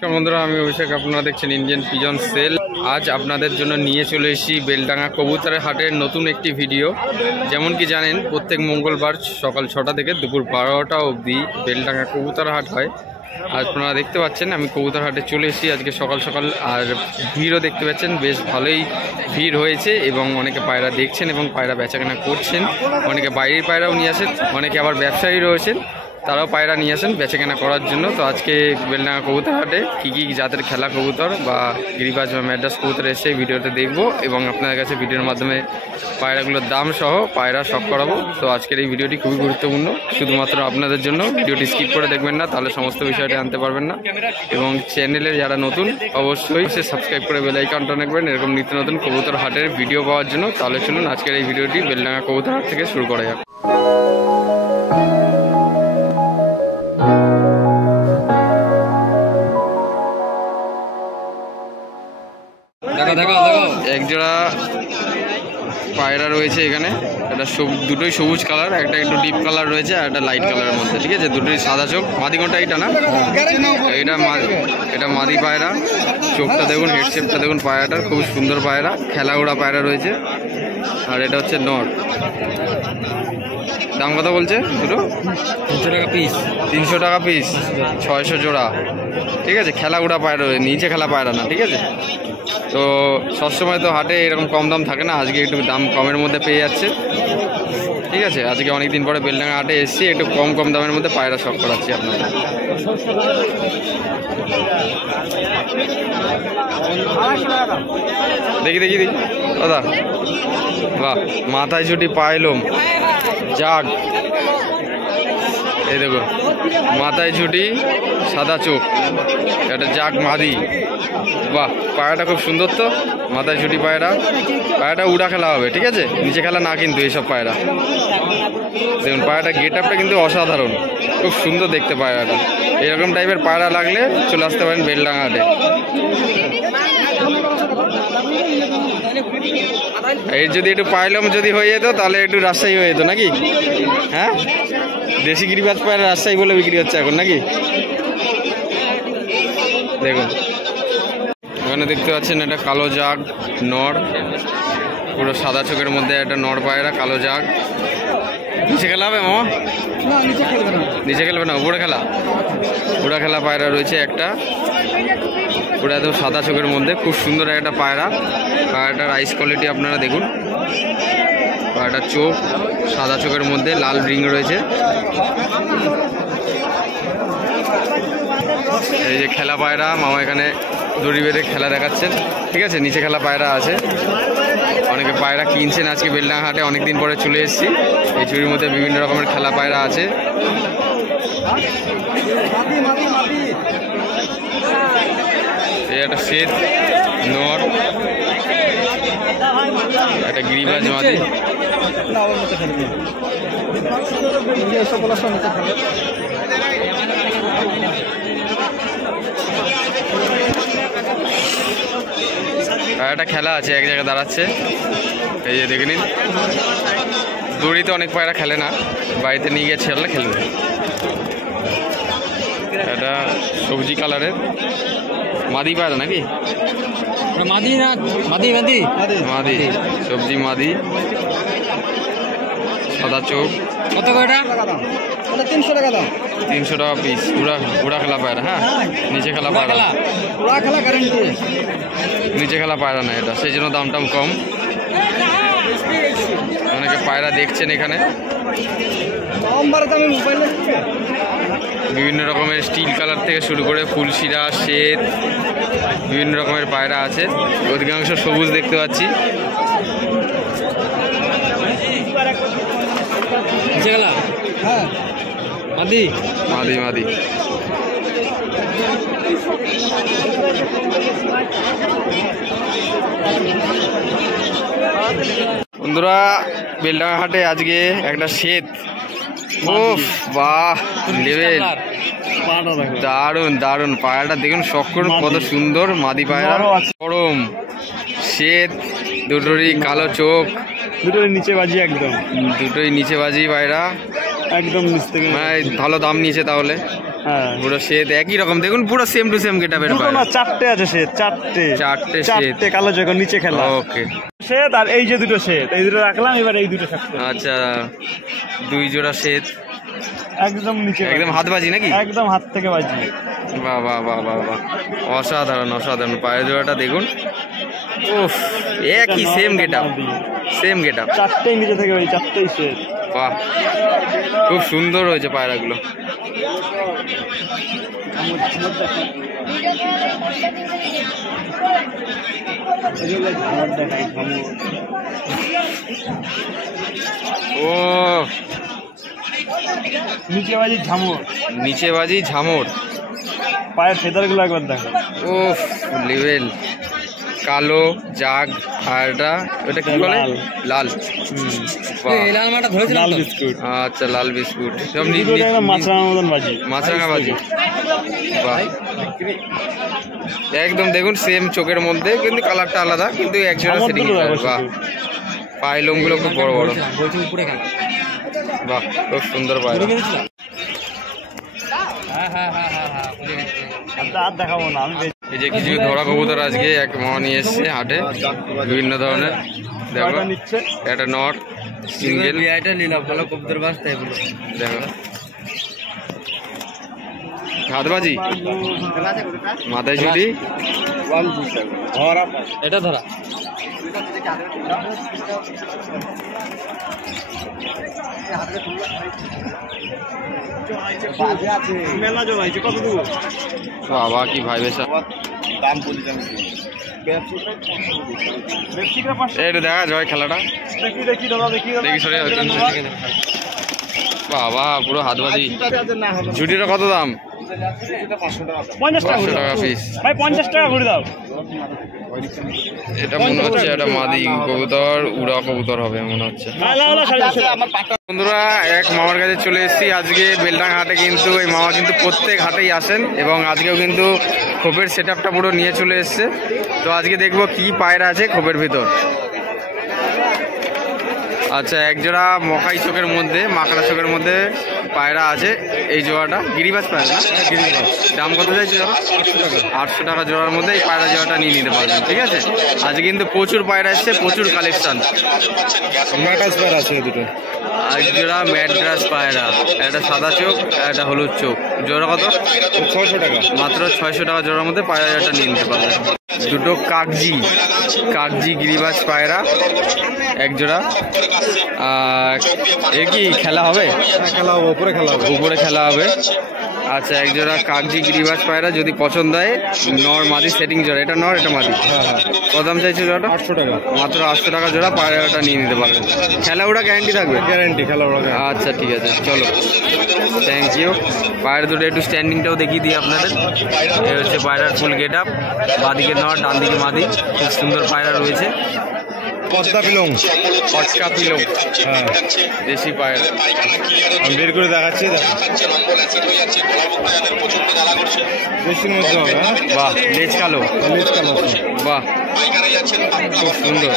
নমস্কার বন্ধুরা, আমি অভিষেক। আপনারা দেখছেন ইন্ডিয়ান পিজন সেল। আজ আপনাদের জন্য নিয়ে চলে এসেছি বেলডাঙ্গা কবুতরের হাটের নতুন একটি ভিডিও। যেমন কি জানেন, প্রত্যেক মঙ্গলবার সকাল 6টা থেকে দুপুর 12টা অবধি বেলডাঙ্গা কবুতর হাট হয়। আর আপনারা দেখতে পাচ্ছেন আমি কবুতর হাটে চলে এসেছি আজকে সকাল সকাল। আর ভিড়ও দেখতে পাচ্ছেন, বেশ ভালোই ভিড় হয়েছে এবং অনেকে পায়রা দেখছেন এবং পায়রা বেচাকেনা করছেন। অনেকে বাইরের পায়রাও নিয়ে আসেন, অনেকে আবার ব্যবসায়ী রয়েছেন, তারাও পায়রা নিয়ে আসেন বেচাকেনা করার জন্য। তো আজকে বেলডাঙ্গা কবুতর হাটে কী কী জাতের খেলা কবুতর বা গিরিবাজ বা ম্যাড্রাস কবুতর এসে এই ভিডিওতে দেখবো এবং আপনাদের কাছে ভিডিওর মাধ্যমে পায়রাগুলোর দাম সহ পায়রা শখ করাবো। তো আজকের এই ভিডিওটি খুবই গুরুত্বপূর্ণ, শুধুমাত্র আপনাদের জন্য। ভিডিওটি স্কিপ করে দেখবেন না, তাহলে সমস্ত বিষয়টা আনতে পারবেন না। এবং চ্যানেলের যারা নতুন অবশ্যই সে সাবস্ক্রাইব করে বেল আইকনটা রাখবেন এরকম নিত্য নতুন কবুতর হাটের ভিডিও পাওয়ার জন্য। তাহলে চলুন আজকের এই ভিডিওটি বেলডাঙ্গা কবুতর হাট থেকে শুরু করা যাক। একজোড়া পায়রা রয়েছে এখানে, এটা দুটোই সবুজ কালার, একটা একটু ডিপ কালার রয়েছে আর একটা লাইট কালারের মধ্যে, ঠিক আছে? দুটোই সাদা চোখ। মাদি কোনটা? এইটা না, এটা মাদি পায়রা। চোখটা দেখুন, হেডশেপটা দেখুন পায়রাটার, খুব সুন্দর পায়রা, খেলা ওড়া পায়রা রয়েছে। আর এটা হচ্ছে নর। দাম কত বলছে দুটো? 300 টাকা পিস। 300 টাকা পিস, 600 জোড়া, ঠিক আছে? খেলা উড়া পায়রা, নিচে খেলা পায়রা না, ঠিক আছে? তো সবসময় তো হাটে এরকম কম দাম থাকে না, আজকে একটু দাম কমের মধ্যে পেয়ে যাচ্ছে, ঠিক আছে? আজকে অনেক দিন পরে বেলডাঙ্গা হাটে এসেছি, একটু কম দামের মধ্যে পায়রা শখ করাচ্ছি আপনাদের। দেখি দাদা, বাহ, মাথায় ছুটি পাইলম জাগ, এই দেখো মাথায় ছুটি সাদা চোখ, এটা জাগ মাদি। বাহ, পায়রাটা খুব সুন্দর তো, মাথায় ছুটি পায়রা। পায়রাটা উড়া খেলা হবে, ঠিক আছে? নিচে খেলা না কিন্তু এইসব পায়রা। দেখুন পায়রাটা গেট আপটা কিন্তু অসাধারণ, খুব সুন্দর দেখতে পায়রাটা। এরকম টাইপের পায়রা লাগলে চলে আসতে পারেন বেলডাঙ্গা হাটে। এর যদি একটু পাইলম যদি হয়ে যেত তাহলে একটু রাজশাহী হয়ে যেত নাকি? হ্যাঁ, দেশি গিরিবাজ পায়রা রাজশাহী বলে বিক্রি হচ্ছে এখন নাকি? দেখুন ওখানে দেখতে পাচ্ছেন একটা কালো জাগ নর, পুরো সাদা চোখের মধ্যে একটা নর পায়রা, কালো জাগ। নিচে খেলা হবে মামা? নিচে খেলবে না, উপরে খেলা। উড়া খেলা পায়রা রয়েছে একটা, পুরো একদম সাদা চোখের মধ্যে, খুব সুন্দর একটা পায়রা। পায়রাটার আইস কোয়ালিটি আপনারা দেখুন, পায়রাটার চোখ সাদা চোখের মধ্যে, লাল রিং রয়েছে। এই যে খেলা পায়রা, মামা এখানে দড়ি বেঁধে খেলা দেখাচ্ছেন, ঠিক আছে? নিচে খেলা পায়রা আছে, অনেকে পায়রা কিনছেন আজকে বেলডাঙ্গা হাটে, অনেকদিন পরে চলে এসেছি। এই চুরির মধ্যে বিভিন্ন রকমের খেলা পায়রা আছে। এই একটা শ্বেত নর, একটা গিরিবাজ মাদি। একটা খেলা আছে, এক জায়গায় দাঁড়াচ্ছে, এই যে দেখে নিন। দড়িতে অনেক পায়রা খেলে না, বাড়িতে নিয়ে গিয়ে ছেড়ে খেলবে। এটা সবজি কালারের মাদি পায়রা নাকি? মাদি না, মাদি সবজি মাদি, সাদা চোখ। কত করে? 300 টাকা দাম। 300 টাকা পিস। উড়া খেলা পায়রা। হ্যাঁ, নিচে খেলা পায়রা, নিচে খেলা পায়রা না এটা, সেই জন্য দামটাম কম। অনেকে পায়রা দেখছেন এখানে, বিভিন্ন রকমের স্টিল কালার থেকে শুরু করে ফুলশিরা, শ্বেত, বিভিন্ন রকমের পায়রা আছে। অধিকাংশ সবুজ দেখতে পাচ্ছি। হ্যাঁ, মাদি। বন্ধুরা, বেলডাঙ্গা হাটে আজকে একটা শ্বেত, ওফ বাহ, লেভেল, দারুন পায়রাটা দেখুন, শখ করুন কত সুন্দর মাদি পায়রা। গরম শ্বেত, দুটোরই কালো চোখ, দুটোই নিচে বাজি, একদম দুটোই নিচে বাজি পায়রা, একদম নিচ থেকে। ভালো দাম নিয়েছে তাহলে। হ্যাঁ পুরো শ্বেত একই রকম দেখুন, পুরো সেম টু সেম গেটআপের দুটো না চারটে আছে শ্বেত, চারটে কালো চোখ নিচে খেলা। ওকে শ্বেত আর এই যে দুটো শ্বেত, এই দুটো রাখলাম, এবার এই দুটো থাকছে। আচ্ছা 2 জোড়া শ্বেত একদম নিচে, একদম হাত বাজি নাকি? একদম হাত থেকে বাজি। বাহ বাহ বাহ বাহ বাহ, অসাধারণ অসাধারণ। পায়ের জোড়াটা দেখুন, উফ একই সেম গেটআপ, সেম গেটআপ। চারটেই নিচে থেকে বাজি, চারটেই শ্বেত। বাহ খুব সুন্দর হয়েছে পায়রাগুলো। ও নিচে বাজি ঝামর, নিচে বাজি ঝামর। পায়ের ফেদারগুলো একবার দেখো, ও লেভেল। কালো জাগ আর এটা কি বলে? লাল। লাল বিস্কুট। আচ্ছা লাল বিস্কুট, সব মাছরাঙা মতন বাজি, মাছরাঙা বাজি। বাহ একদম দেখুন সেম চোখের মধ্যে, কিন্তু কালারটা আলাদা, কিন্তু একজোড়া সেটিং। বাহ পায়ে লোমগুলো খুব বড় বড়। বাহ খুব সুন্দর পায়রা। আর দেখাবো না আমি। এই যে কিছু ধরা কবুতর আজকে এক মামা নিয়ে এসছে হাটে, বিভিন্ন ধরনের। দেখো একটা নট সিঙ্গেল, ভালো কবুতর বাস তাই বলো। দেখো হাতবাজি, মাথায় চুরি, এটা ধরা। মেলা জমাইছে কত দূর? বাবা কি ভাই বেশা একটু দেখা যায় খেলাটা, দেখি সরে। বাবা পুরো হাতবাজি। ঝুটিটা কত দাম? 50 টাকা পিস। ভাই 50 টাকা করে দাও। এটা মনে হচ্ছে একটা মাদি কবুতর, উড়া কবুতর হবে মনে হচ্ছে। বন্ধুরা এক মামার কাছে চলে এসেছি আজকে বেলডাঙ্গা হাটে। কিন্তু এই মামা কিন্তু প্রত্যেক হাটেই আসেন, এবং আজকেও কিন্তু খোপের সেট আপটা পুরো নিয়ে চলে এসছে। তো আজকে দেখবো কি পায়রা আছে খোপের ভিতর। আচ্ছা একজোড়া মকাই চোখের মধ্যে, মাকড়া চোখের মধ্যে পায়রা আছে। এই জোড়াটা গিরিবাজ পায়রা না? দাম কত চাইছে? 800 টাকা জোড়ার মধ্যে এই পায়রা জোড়াটা নিয়ে নিতে পারবেন। ঠিক আছে, আজকে কিন্তু প্রচুর পায়রা এসছে, প্রচুর কালেকশন। ম্যাটাস পায়রা আছে দুটো। আর জোড়া ম্যাড্রাস পায়রা, একটা সাদা চোখ, একটা হলুদ চোখ। জোড়া কত? 600 টাকা। মাত্র 600 টাকা জোড়ার মধ্যে পায়রা জোড়াটা নিয়ে নিতে পারবেন। দুটো কাগজি গিরিবাজ পায়রা এক জোড়া। এ কি খেলা হবে? খেলা হবে, উপরে খেলা হবে, উপরে খেলা হবে। আচ্ছা এক জোড়া কাগজি গিরিবাজ পায়রা, যদি পছন্দ হয় নর মাদি সেটিং জোড়া। এটা নর, এটা মাদি। কত দাম চাইছে জোড়াটা? 800 টাকা। মাত্র 800 টাকা জোড়া পায়রাটা নিয়ে নিতে পারবেন। খেলা ওটা গ্যারান্টি থাকবে? গ্যারান্টি খেলা ওটা। আচ্ছা ঠিক আছে চলো, থ্যাংক ইউ। পায়রা দুটো একটু স্ট্যান্ডিংটাও দেখিয়ে দিই আপনাদের। এই হচ্ছে পায়রার ফুল গেট আপ, বাদিকে নর ডান দিকে মাদি। খুব সুন্দর পায়রা রয়েছে। পদ্মা পিলং, পটকা পিলং, হ্যাঁ দেশি পায়রা। আমি বের করে দেখাচ্ছি। বেশির মধ্যে হবে। বাহ লেজ কালো, লেজ কালো। বাহ খুব সুন্দর।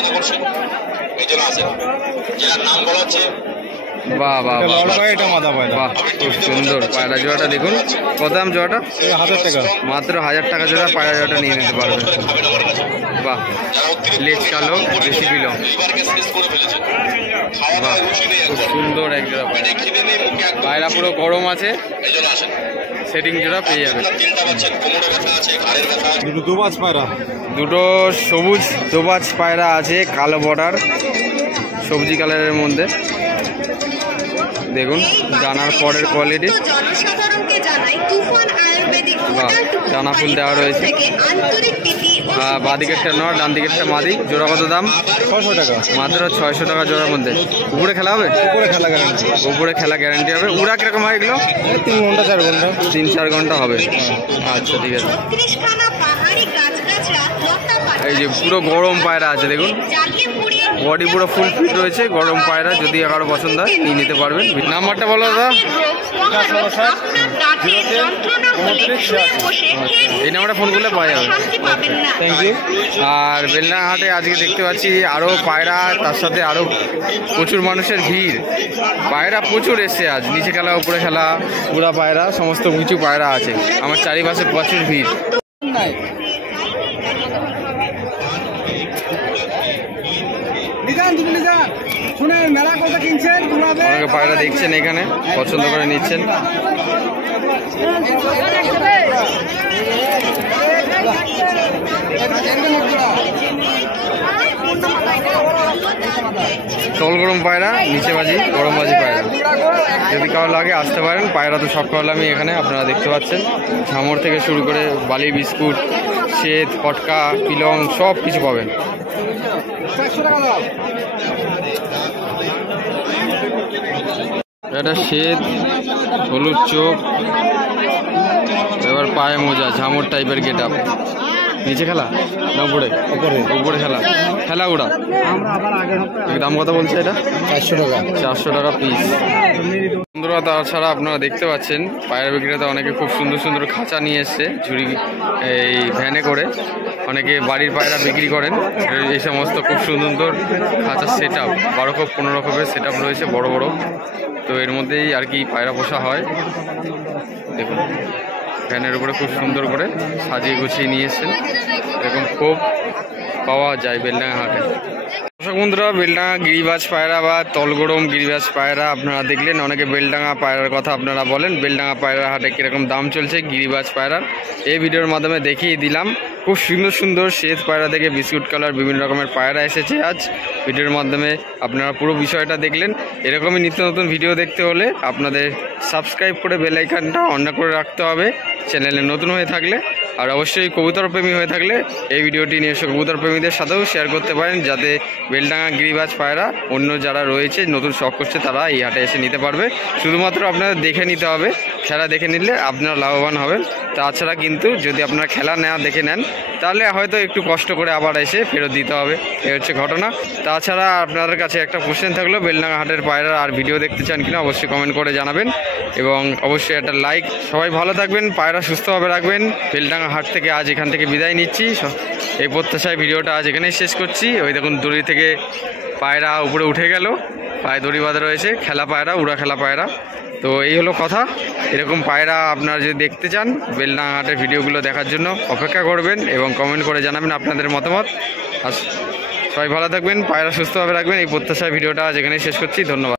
বাহ বাহ বাহ, এটা মাথা পায়রা। বাহ খুব সুন্দর পায়রা জোড়াটা দেখুন। কত দাম জোড়াটা? 1000 টাকা। মাত্র 1000 টাকা জোড়া পায়রা জোড়াটা নিয়ে নিতে পারবেন। বাহ লেজ কালো, দেশি বিলং। বাহ খুব সুন্দর এক জোড়া পায়রা। পায়রা পুরো গরম আছে, সেটিং জোড়া পেয়ে যাবে। দুটো দোবাজ পায়রা, দুটো সবুজ দোবাজ পায়রা আছে, কালো বর্ডার, সবজি কালারের মধ্যে। দেখুন ডানার পরের কোয়ালিটি। বাহ ডানা ফুল দেওয়া রয়েছে। বাদিকেরটা নর, ডান দিকেরটা মাদি। জোড়া কত দাম? 600 টাকা। মাত্র 600 টাকা জোড়ার মধ্যে। উপরে খেলা হবে? উপরে খেলা গ্যারান্টি। উপরে খেলা গ্যারান্টি হবে। উড়া কিরকম হয় এগুলো? 3 ঘন্টা 4 ঘন্টা। 3-4 ঘন্টা হবে। আচ্ছা ঠিক আছে। এই যে পুরো গরম পায়রা আছে দেখুন। বডি পুরো ফুল ফিট রয়েছে, গরম পায়রা। যদি কারো পছন্দ হয় নিয়ে নিতে পারবেন। নাম্বারটা বলো দাদা। এই নাম্বারে ফোন করলে পাওয়া যাবে। Thank you. আর বেলডাঙ্গা হাটে আজকে দেখতে পাচ্ছি আরও পায়রা, তার সাথে আরও প্রচুর মানুষের ভিড়। পায়রা প্রচুর এসছে আজ, নিচে খেলা উপরে খেলা পুরা পায়রা, সমস্ত কিছু পায়রা আছে। আমার চারিপাশে প্রচুর ভিড়। অনেকে পায়রা দেখছেন এখানে, পছন্দ করে নিচ্ছেন। তল গরম পায়রা, নিচে বাজি গরম বাজি পায়রা। যদি কারো লাগে আসতে পারেন। পায়রা তো সব খাওয়ালামই এখানে, আপনারা দেখতে পাচ্ছেন। ঝামর থেকে শুরু করে বালি বিস্কুট, শ্বেত, পটকা, পিলং সব কিছু পাবেন। এটা শ্বেত, হলুদ চোখ, এবার পায়ে মোজা, ঝামর টাইপের গেট আপ। নিচে খেলা না উপরে? উপরে খেলা, খেলা উড়া। দাম কত বলছে এটা? 400 টাকা। 400 টাকা পিস। বন্ধুরা, তাছাড়া আপনারা দেখতে পাচ্ছেন পায়রা বিক্রেতা অনেকে খুব সুন্দর সুন্দর খাঁচা নিয়ে এসছে ঝুড়ি, এই ভ্যানে করে। অনেকে বাড়ির পায়রা বিক্রি করেন। এই সমস্ত খুব সুন্দর খাঁচার সেট আপ, 12-15 রকমের সেট আপ রয়েছে, বড় বড়। তো এর মধ্যেই আর কি পায়রা পোষা হয়। দেখুন ফ্যানের উপরে খুব সুন্দর করে সাজিয়ে গুছিয়ে নিয়ে এসছেন। এরকম খুব পাওয়া যায় বেলডাঙ্গা হাটে। দর্শক বন্ধুরা, বেলডাঙ্গা গিরিবাজ পায়রা বা তলগরম গিরিবাজ পায়রা আপনারা দেখলেন। অনেকে বেলডাঙ্গা পায়রার কথা আপনারা বলেন। বেলডাঙ্গা পায়রা হাটে কীরকম দাম চলছে গিরিবাজ পায়রার, এই ভিডিওর মাধ্যমে দেখিয়ে দিলাম। খুব সুন্দর সুন্দর শ্বেত পায়রা থেকে বিস্কুট কালার বিভিন্ন রকমের পায়রা এসেছে আজ। ভিডিওর মাধ্যমে আপনারা পুরো বিষয়টা দেখলেন। এরকমই নিত্য নতুন ভিডিও দেখতে হলে আপনাদের সাবস্ক্রাইব করে বেল আইকনটা অন করে রাখতে হবে চ্যানেলে নতুন হয়ে থাকলে। আর অবশ্যই কবুতর প্রেমী হয়ে থাকলে এই ভিডিওটি নিয়ে এসে কবুতর প্রেমীদের সাথেও শেয়ার করতে পারেন, যাতে বেলডাঙ্গা গিরিবাজ পায়রা অন্য যারা রয়েছে নতুন শখ করছে তারা এই হাটে এসে নিতে পারবে। শুধুমাত্র আপনাদের দেখে নিতে হবে, খেলা দেখে নিলে আপনারা লাভবান হবেন। তাছাড়া কিন্তু যদি আপনারা খেলা দেখে নেন তাহলে হয়তো একটু কষ্ট করে আবার এসে ফেরত দিতে হবে, এই হচ্ছে ঘটনা। তাছাড়া আপনাদের কাছে একটা কোশ্চেন থাকলো, বেলডাঙ্গা হাটের পায়রা আর ভিডিও দেখতে চান কিনা অবশ্যই কমেন্ট করে জানাবেন, এবং অবশ্যই একটা লাইক। সবাই ভালো থাকবেন, পায়রা সুস্থভাবে রাখবেন। বেলডাঙ্গা হাট থেকে আজ এখান থেকে বিদায় নিচ্ছি। এই প্রত্যাশায় ভিডিওটা আজ এখানেই শেষ করছি। ওই দেখুন দড়ি থেকে পায়রা উপরে উঠে গেল, পায়ে দড়ি বাঁধা রয়েছে, খেলা পায়রা, উড়া খেলা পায়রা। তো এই হলো কথা। এরকম পায়রা আপনারা যদি দেখতে চান বেলডাঙ্গা হাটের ভিডিওগুলো দেখার জন্য অপেক্ষা করবেন এবং কমেন্ট করে জানাবেন আপনাদের মতামত। আর সবাই ভালো থাকবেন, পায়রা সুস্থভাবে রাখবেন, এই প্রত্যাশায় ভিডিওটা আজ এখানেই শেষ করছি। ধন্যবাদ।